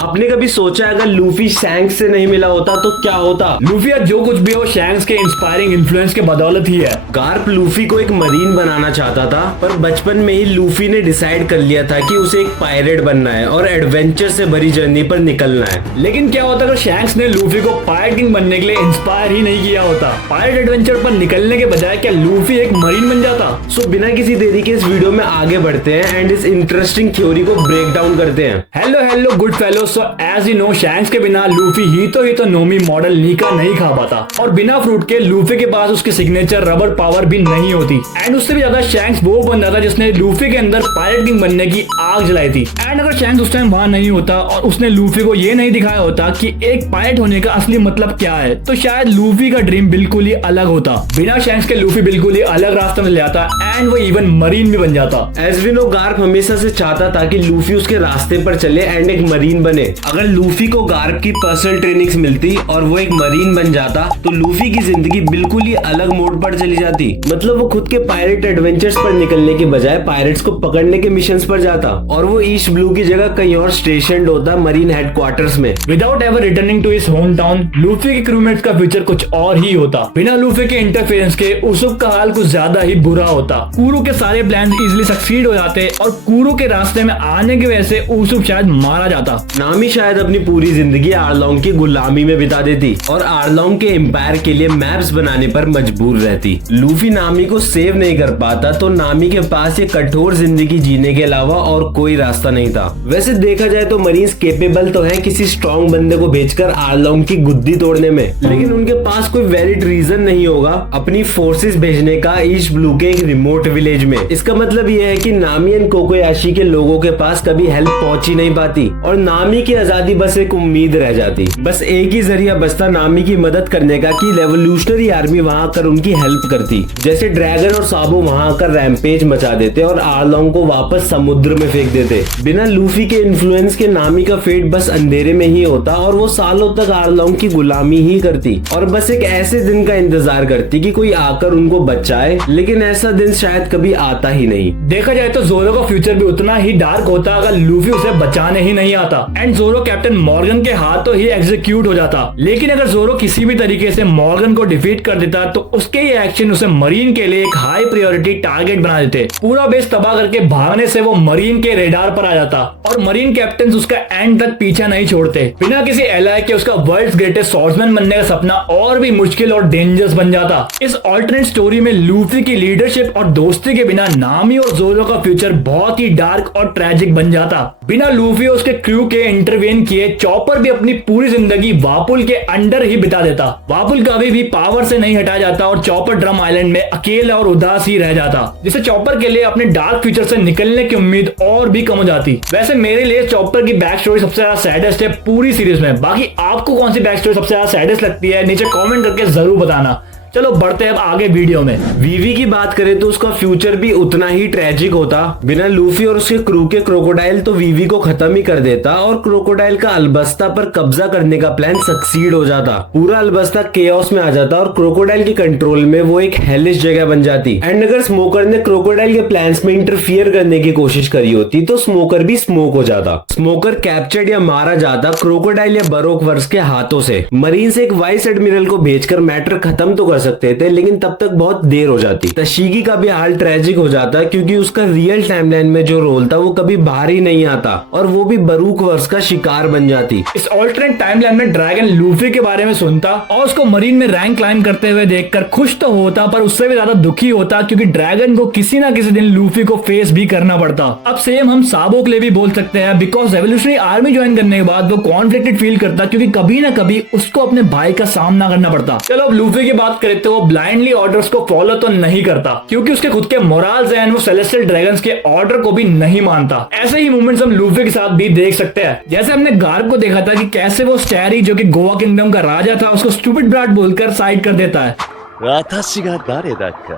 आपने कभी सोचा अगर लूफी शैंक्स से नहीं मिला होता तो क्या होता? लूफी जो कुछ भी हो शैंक्स के इंस्पायरिंग इन्फ्लुएंस के बदौलत ही है। गार्प लूफी को एक मरीन बनाना चाहता था, पर बचपन में ही लूफी ने डिसाइड कर लिया था कि उसे एक पायरेट बनना है और एडवेंचर से भरी जर्नी पर निकलना है। लेकिन क्या होता अगर शैंक्स ने लूफी को पायरेट किंग बनने के लिए इंस्पायर ही नहीं किया होता? पायरेट एडवेंचर पर निकलने के बजाय क्या लूफी एक मरीन बन जाता? सो बिना किसी देरी के इस वीडियो में आगे बढ़ते हैं एंड इस इंटरेस्टिंग थ्योरी को ब्रेक डाउन करते हैं। Hello good fellow. So as you know Shanks के बिना लूफी ही तो नोमी मॉडल नीका नहीं खा पाता और बिना फ्रूट के लूफी के पास उसकी सिग्नेचर रबर पावर भी नहीं होती। एंड उससे भी ज्यादा शैंक्स वो बंदा था जिसने लूफी के अंदर पायरेट किंग बनने की आग जलाई थी। एंड अगर शैंक्स उस टाइम वहां नहीं होता और उसने लूफी को ये नहीं दिखाया होता कि एक पायरेट होने का असली मतलब क्या है, तो शायद लूफी का ड्रीम बिल्कुल ही अलग होता। बिना शैंक्स के लूफी बिल्कुल ही अलग रास्ते में जाता एंड वो इवन मरीन भी बन जाता। एज वी नो गार्प हमेशा से चाहता था कि लूफी उसके रास्ते पर चले एंड एक मरीन बने। अगर लूफी को गार्प की पर्सनल ट्रेनिंग्स मिलती और वो एक मरीन बन जाता तो लूफी की जिंदगी बिल्कुल ही अलग मोड पर चली जाती। मतलब वो खुद के पायरेट एडवेंचर्स पर निकलने के बजाय पायरेट्स को पकड़ने के मिशंस पर जाता और वो ईस्ट ब्लू की जगह कहीं और स्टेशन होता मरीन हेडक्वार्टर्स में। Without ever returning to his home town, Luffy के क्रूमेट्स का फ्यूचर कुछ और ही होता। बिना लूफी के इंटरफेरेंस के उसूब का हाल कुछ ज्यादा ही बुरा होता। कुरो के सारे प्लान इजिली सक्सीड हो जाते और कुरो के रास्ते में आने की वजह से उसूब शायद मारा जाता। नामी शायद अपनी पूरी जिंदगी आर्लोंग की गुलामी में बिता देती और आर्लोंग के एम्पायर के लिए मैप्स बनाने पर मजबूर रहती। लूफी नामी को सेव नहीं कर पाता तो नामी के पास ये कठोर जिंदगी जीने के अलावा और कोई रास्ता नहीं था। वैसे देखा जाए तो मरीन्स केपेबल तो हैं किसी स्ट्रॉन्ग बंदे को भेजकर आर्लोंग की गुद्दी तोड़ने में, लेकिन उनके पास कोई वैलिड रीजन नहीं होगा अपनी फोर्सेस भेजने का ईस्ट ब्लू के एक रिमोट विलेज में। इसका मतलब ये है कि नामी एंड कोकोयाशी के लोगों के पास कभी हेल्प पहुंच ही नहीं पाती और नामी की आजादी बस एक उम्मीद रह जाती। बस एक ही जरिया बचता नामी की मदद करने का कि रेवोल्यूशनरी आर्मी वहां आकर उनकी हेल्प करती। जैसे ड्रैगन और साबो वहां आकर रैम्पेज मचा देते और आर्लोंग को वापस समुद्र में फेंक देते। बिना लूफी के इन्फ्लुएंस के नामी का फेट बस अंधेरे में ही होता और वो सालों तक आर्लोंग की गुलामी ही करती और बस एक ऐसे दिन का इंतजार करती कि कोई आकर उनको बचाए, लेकिन ऐसा दिन शायद कभी आता ही नहीं। देखा जाए तो जोरो का फ्यूचर भी उतना ही डार्क होता अगर लूफी उसे बचाने ही नहीं आता एंड जोरो कैप्टन मॉर्गन के हाथों ही एग्जीक्यूट हो जाता। लेकिन अगर जोरो किसी भी तरीके से मॉर्गन को डिफीट कर देता तो उसके ये एक्शन उसे मरीन के लिए एक हाई प्रायोरिटी टारगेट बना देते। पूरा बेस तबाह करके भागने से वो मरीन के रेडार पर आ जाता और मरीन कैप्टन उसका एंड तक पीछा नहीं छोड़ते। बिना किसी एलाय के उसका वर्ल्ड्स ग्रेटेस्ट स्वॉर्ड्समैन बनने का सपना और भी मुश्किल और डेंजरस बन जाता। इस ऑल्टरनेट स्टोरी में लूफी की लीडरशिप और दोस्ती के बिना नामी और जोरो का फ्यूचर बहुत ही डार्क और ट्रेजिक बन जाता। बिना लूफी और उसके क्रू के इंटरवेन किए चॉपर भी अपनी पूरी जिंदगी वापुल के अंडर ही बिता देता। वापुल कभी भी पावर से नहीं हटा जाता और चॉपर ड्रम आइलैंड में अकेला और उदास ही रह जाता, जिससे चॉपर के लिए अपने डार्क फ्यूचर से निकलने की उम्मीद और भी कम हो जाती। वैसे मेरे लिए चॉपर की बैक स्टोरी सबसे ज्यादा सैडेस्ट है पूरी सीरीज में। बाकी आपको कौन सी बैक स्टोरी सबसे ज्यादा सैडेस्ट लगती है नीचे कमेंट करके जरूर बताना। चलो बढ़ते हैं अब आगे वीडियो में। वीवी की बात करें तो उसका फ्यूचर भी उतना ही ट्रेजिक होता। बिना लूफी और उसके क्रू के क्रोकोडाइल तो वीवी को खत्म ही कर देता और क्रोकोडाइल का अल्बस्ता पर कब्जा करने का प्लान सक्सीड हो जाता। पूरा अल्बस्ता केओस में आ जाता और क्रोकोडाइल के कंट्रोल में वो एक हेलिश जगह बन जाती। एंड अगर स्मोकर ने क्रोकोडाइल के प्लान्स में इंटरफियर करने की कोशिश करी होती तो स्मोकर भी स्मोक हो जाता। स्मोकर कैप्चर्ड या मारा जाता क्रोकोडाइल या बरोक वर्स के हाथों से। मरीन से एक वाइस एडमिरल को भेजकर मैटर खत्म तो सकते थे, लेकिन तब तक बहुत देर हो जाती। तशीगी का भी हाल ट्रेजिक हो जाता क्योंकि उसका रियल टाइमलाइन में जो रोल था वो कभी बाहर ही नहीं आता और वो भी बरूक वर्स का शिकार बन जाती। इस ऑल्टरनेट टाइमलाइन में ड्रैगन लूफी के बारे में सुनता और उसको मरीन में रैंक क्लाइम करते हुए देखकर खुश तो होता पर उससे भी ज्यादा दुखी होता क्योंकि ड्रैगन को किसी ना किसी दिन लूफी को फेस भी करना पड़ता। अब सेम हम साबो के लिए भी बोल सकते हैं बिकॉज रेवोल्यूशनरी आर्मी ज्वाइन करने के बाद वो कॉन्फ्लिक्टेड फील करता क्योंकि कभी ना कभी उसको अपने भाई का सामना करना पड़ता। चलो अब लूफी की बात करें तो वो ब्लाइंडली ऑर्डर्स को फॉलो तो नहीं करता क्योंकि उसके खुद के मोराल्स हैं। वो सेलेस्टियल ड्रैगन्स के ऑर्डर को भी नहीं मानता। ऐसे ही मूवमेंट्स हम लूफी के साथ भी देख सकते हैं। जैसे हमने गार्प को देखा था कि कैसे वो स्टैरी जो कि गोवा किंगडम का राजा था उसको स्टूपिड ब्राट बोलकर साइड कर देता है। 私が誰だか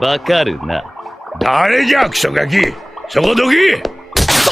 わかるな。誰じゃクソガキ、そこどき。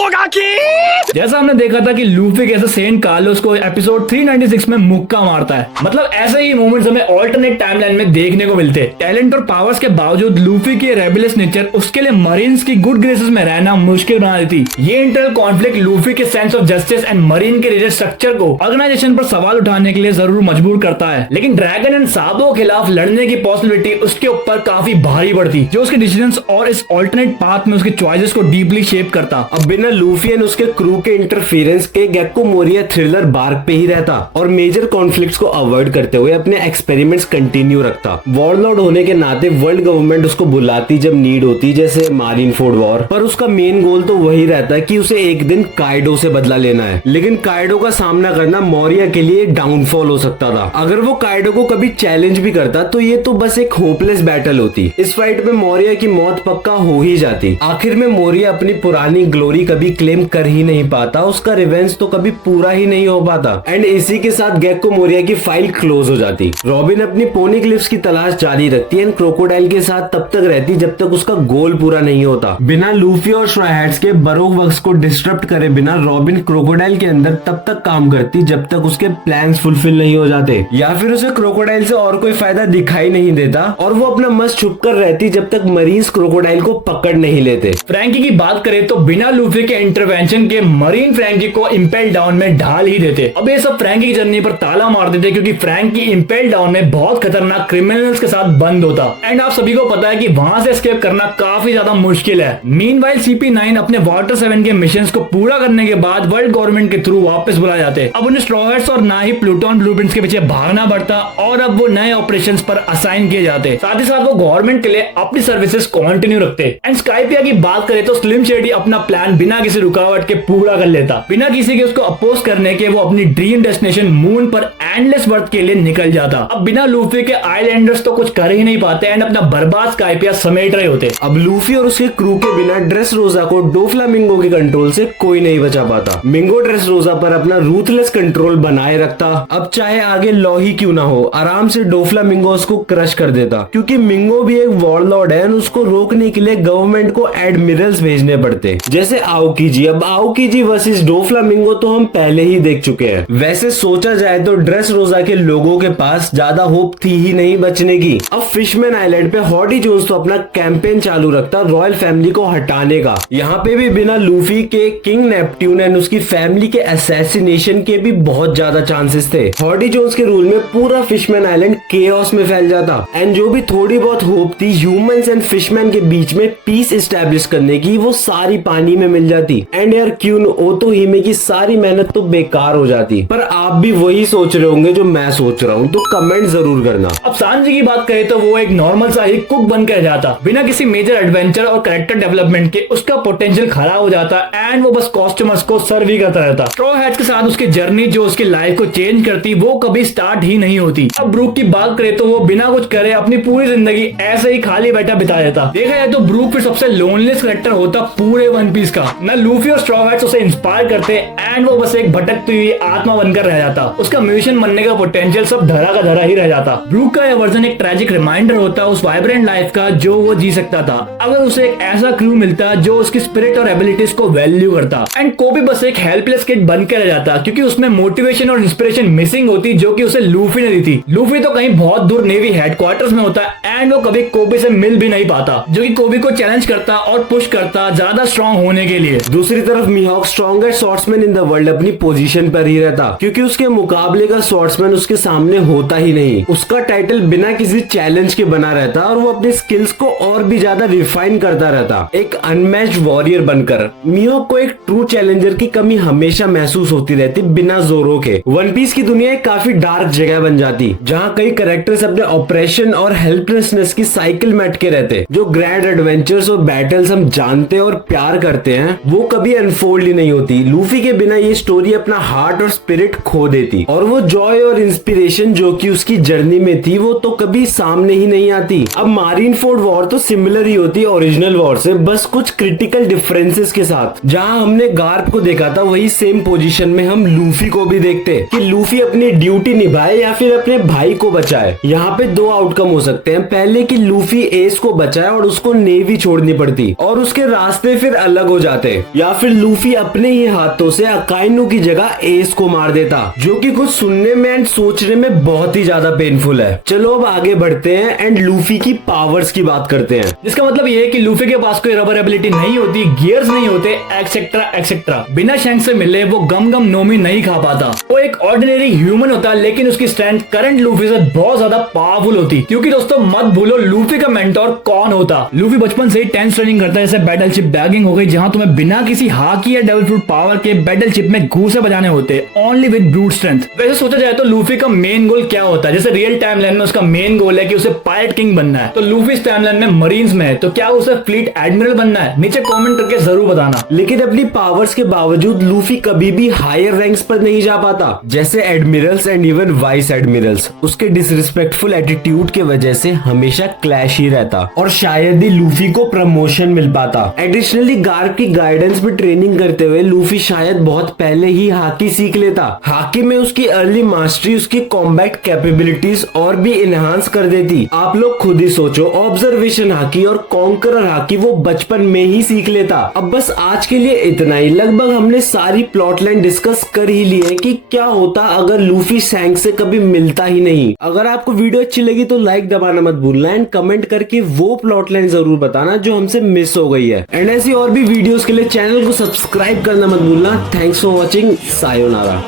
जैसा हमने देखा था कि लूफी कैसे सेंट कार्लोस को एपिसोड 396 में मुक्का मारता है, मतलब ऐसे ही मोमेंट्स हमें ऑल्टरनेट टाइमलाइन में देखने को मिलते हैं। टैलेंट और पावर्स के बावजूद लूफी की रेबेलियस नेचर उसके लिए मरीन्स की गुड ग्रेसेस में रहना मुश्किल बना देती। ये इंटरनल कॉन्फ्लिक्ट लूफी के sense of justice and marine के रिलेटेड स्ट्रक्चर को ऑर्गेनाइजेशन पर सवाल उठाने के लिए जरूर मजबूर करता है, लेकिन ड्रैगन एंड साबो के खिलाफ लड़ने की पॉसिबिलिटी उसके ऊपर काफी भारी पड़ती, जो उसके डिसीजंस और इस ऑल्टरनेट पाथ में उसके चॉइसेस को डीपली शेप करता। अब बिना लूफी एंड उसके क्रू के इंटरफेरेंस के गेक्को मोरिया थ्रिलर बार्क पे ही रहता और मेजर कॉन्फ्लिक्ट्स को अवॉइड करते हुए अपने एक्सपेरिमेंट्स कंटिन्यू रखता। वॉरलॉर्ड होने के नाते वर्ल्ड गवर्नमेंट उसको बुलाती जब नीड होती, जैसे मारिनफोर्ड वॉर, पर उसका मेन गोल तो वही रहता है कि उसे एक दिन काइडो से बदला लेना है। लेकिन काइडो का सामना करना मोरिया के लिए एक डाउनफॉल हो सकता था। अगर वो काइडो को कभी चैलेंज भी करता तो ये तो बस एक होपलेस बैटल होती। इस फाइट में मोरिया की मौत पक्का हो ही जाती। आखिर में मोरिया अपनी पुरानी ग्लोरी कभी क्लेम कर ही नहीं पाता, उसका रिवेंज तो कभी पूरा ही नहीं हो पाता एंड इसी के साथ गेक्को मोरिया की फाइल क्लोज हो जाती। रॉबिन अपनी पोनीग्लिफ्स की तलाश जारी रखती एंड क्रोकोडाइल के साथ तब तक रहती जब तक उसका गोल पूरा नहीं होता। बिना लूफी और स्ट्रॉ हैट्स के बरोक वर्क्स को डिस्टर्ब करे बिना रॉबिन क्रोकोडाइल के अंदर तब तक काम करती जब तक उसके प्लान्स फुलफिल नहीं हो जाते, या फिर उसे क्रोकोडाइल से और कोई फायदा दिखाई नहीं देता और वो अपना मस्त छुप कर रहती जब तक मरीन्स क्रोकोडाइल को पकड़ नहीं लेते। फ्रैंकी की बात करें तो बिना लूफी के इंटरवेंशन के मरीन फ्रैंकी को इंपेल डाउन में ढाल ही देते। अब ये सब फ्रैंकी की जर्नी पर ताला मार देते क्योंकि फ्रैंकी इंपेल डाउन में बहुत खतरनाक क्रिमिनल्स के साथ बंद होता एंड आप सभी को पता है कि वहां से एस्केप करना काफी ज्यादा मुश्किल है। मीनवाइल CP9 अपने वाटर 7 के मिशंस को पूरा करने के बाद वर्ल्ड गवर्नमेंट के थ्रू वापस बुलाए जाते। अब उन्हें स्ट्रॉ हैट्स और ना ही प्लूटोन ब्लूप्रिंट्स के पीछे भागना पड़ता और अब वो नए ऑपरेशंस पर असाइन किए जाते। साथ ही साथ वो गवर्नमेंट के लिए अपनी सर्विसेज कंटिन्यू रखते। एंड स्काइपिया की बात करें तो स्लिम शेडी अपना प्लान बिना किसी रुकावट के पूरा कर लेता। बिना किसी के उसको अपोज करने के वो अपनी ड्रीम डेस्टिनेशन मून पर एंडलेस वर्थ के लिए निकल जाता। अब बिना लूफी के आइलैंडर्स तो कुछ कर ही नहीं पाते एंड अपना बर्बाद स्काइपिया समेट रहे होते। अब लूफी और उसके क्रू के बिना ड्रेस रोजा को डोफ्लामिंगो के कंट्रोल से कोई नहीं बचा पाता। मिंगो ड्रेस रोजा पर अपना रूथलेस कंट्रोल बनाए रखता। अब चाहे आगे लॉ ही क्यों ना हो, आराम से डोफ्लामिंगो उसको क्रश कर देता क्योंकि मिंगो भी एक वॉरलॉर्ड है। उसको रोकने के लिए गवर्नमेंट को एडमिरल्स भेजने पड़ते जैसे आओकीजी। अब आओकीजी वर्सेस डोफ्लामिंगो तो हम पहले ही देख चुके हैं। वैसे सोचा जाए तो ड्रेस रोजा के लोगों के पास ज्यादा होप थी ही नहीं बचने की। अब फिशमैन आइलैंड पे हॉडी जोन्स तो अपना कैंपेन चालू रखता रॉयल फैमिली को हटाने का। यहाँ पे भी बिना लूफी के किंग नेपट्यून एंड उसकी फैमिली के असैसिनेशन के भी बहुत ज्यादा चांसेस थे। हॉडी जोन्स के रूल में पूरा फिशमैन आइलैंड केओस में फैल जाता एंड जो भी थोड़ी बहुत होप थी ह्यूमंस एंड फिशमैन के बीच में पीस एस्टेब्लिश करने की, वो सारी पानी में मिल जाती एंड यार क्यून ओतो हिमे की सारी मेहनत तो बेकार हो जाती। पर आप भी वही सोच रहे होंगे जो मैं सोच रहा हूँ, तो कमेंट जरूर करना। अब सांजी की बात करें तो वो एक नॉर्मल सा ही कुक बनकर जाता बिना किसी मेजर एडवेंचर और कैरेक्टर डेवलपमेंट के। उसका पोटेंशियल खराब हो जाता एंड वो बस कस्टमर्स को सर्व ही करता रहता। स्ट्रॉ हैट्स के साथ उसकी जर्नी जो उसकी लाइफ को चेंज करती वो कभी स्टार्ट ही नहीं होती। अब ब्रूक की बात करें तो वो बिना कुछ करे अपनी पूरी जिंदगी ऐसे ही खाली बैठा बिता देता। देखा जाए तो ब्रूक फिर सबसे लोनलेस कैरेक्टर होता पूरे वन पीस का। न लूफी और स्ट्रॉ हैट्स उसे इंस्पायर करते एंड वो बस एक भटकती हुई आत्मा बनकर रह जाता। उसका म्यूजिशियन बनने का पोटेंशियल सब धरा का धरा ही रह जाता। ब्रूक का यह वर्जन एक ट्रैजिक रिमाइंडर होता उस वाइब्रेंट लाइफ का जो वो जी सकता था अगर उसे एक ऐसा क्रू मिलता जो उसकी स्पिरिट और एबिलिटीज को वैल्यू करता। एंड कोबी बस एक हेल्पलेस किड बनकर रह जाता क्योंकि उसमें मोटिवेशन और इंस्पिरेशन मिसिंग होती जो कि उसे लूफी ने दी थी। लूफी तो कहीं बहुत दूर नेवी हेडक्वार्टर्स में होता एंड वो कभी कोबी से मिल भी नहीं पाता, जो कि कोबी को चैलेंज करता और पुश करता ज्यादा स्ट्रॉन्ग होने के लिए। दूसरी तरफ Mihawk strongest swordsman in the world अपनी पोजीशन पर ही रहता क्योंकि उसके मुकाबले का स्वॉर्ड्समैन उसके सामने होता ही नहीं। उसका टाइटल बिना किसी चैलेंज के बना रहता और वो अपने स्किल्स को और भी ज्यादा रिफाइन करता रहता एक अनमैच्ड वॉरियर बनकर। मिहोक को एक ट्रू चैलेंजर की कमी हमेशा महसूस होती रहती बिना जोरो के। वन पीस की दुनिया एक काफी डार्क जगह बन जाती जहाँ कई कैरेक्टर्स अपने ऑपरेशन और हेल्पलेसनेस की साइकिल में अटके रहते। जो ग्रैंड एडवेंचर्स और बैटल्स हम जानते और प्यार करते हैं वो कभी अनफोल्ड ही नहीं होती। लूफी के बिना ये स्टोरी अपना हार्ट और स्पिरिट खो देती और वो जॉय और इंस्पिरेशन जो कि उसकी जर्नी में थी वो तो कभी सामने ही नहीं आती। अब मारिनफोर्ड वॉर तो सिमिलर ही होती ओरिजिनल वॉर से, बस कुछ क्रिटिकल डिफरेंसेस के साथ। जहां हमने गार्प को देखा था वही सेम पोजीशन में हम लूफी को भी देखते कि लूफी अपनी ड्यूटी निभाए या फिर अपने भाई को बचाए। यहाँ पे दो आउटकम हो सकते हैं, पहले कि लूफी एस को बचाए और उसको नेवी छोड़नी पड़ती और उसके रास्ते फिर अलग हो जाते। जाते, या फिर लूफी अपने ही हाथों से अकाइनु की जगह एस को मार देता, जो कि कुछ सुनने में एंड सोचने में बहुत ही ज्यादा पेनफुल है। चलो अब आगे बढ़ते हैं एंड लूफी की पावर्स की बात करते हैं। जिसका मतलब ये है कि लूफी के पास कोई रबर एबिलिटी नहीं होती, गियर्स नहीं होते, एक्सेट्रा एक्सेट्रा। बिना शैंक्स से मिले वो गम गम नोमी नहीं खा पाता। वो एक ऑर्डिनरी ह्यूमन होता, लेकिन उसकी स्ट्रेंथ करंट लूफी से बहुत ज्यादा पावरफुल होती। क्योंकि दोस्तों मत भूलो लूफी का मेंटोर कौन होता। लूफी बचपन से ही टेंस ट्रेनिंग करता है, जैसे बैटल शिप बैगिंग हो गई, जहां तुम्हें बिना किसी हाकी या डेविल फ्रूट पावर के बैटल शिप में घूसे बजाने होते, ओनली विद ब्रूट स्ट्रेंथ। वैसे सोचा जाए तो लूफी का मेन गोल क्या होता है? जैसे रियल टाइम लाइन में उसका मेन गोल है कि उसे पायरेट किंग बनना है, तो लूफी इस टाइम लाइन में मरीन्स में है, तो क्या उसे फ्लीट एडमिरल बनना है? नीचे कमेंट करके जरूर बताना। लेकिन अपनी पावर्स के बावजूद लूफी कभी भी हायर रैंक्स पर नहीं जा पाता, जैसे Admirals and even vice Admirals. उसके डिसरिस्पेक्टफुल एटीट्यूड के वजह से हमेशा क्लैश ही रहता, और शायद ही लूफी को प्रमोशन मिल पाता। एडिशनली गार्प की गाइडेंस में ट्रेनिंग करते हुए लूफी शायद बहुत पहले ही हाकी सीख लेता। हाकी में उसकी अर्ली मास्टरी उसकी कॉम्बैट कैपेबिलिटीज और भी इनहांस कर देती। आप लोग खुद ही सोचो, ऑब्जर्वेशन हाकी और कॉन्करर हाकी वो बचपन में ही सीख लेता। अब बस आज के लिए इतना ही। लगभग हमने सारी प्लॉट लाइन डिस्कस कर ही ली है कि क्या होता अगर लूफी शैंक से कभी मिलता ही नहीं। अगर आपको वीडियो अच्छी लगी तो लाइक दबाना मत भूलना एंड कमेंट करके वो प्लॉट लाइन जरूर बताना जो हमसे मिस हो गई है। एंड ऐसी और भी वीडियोस के लिए चैनल को सब्सक्राइब करना मत भूलना। Thanks for watching. सायोनारा।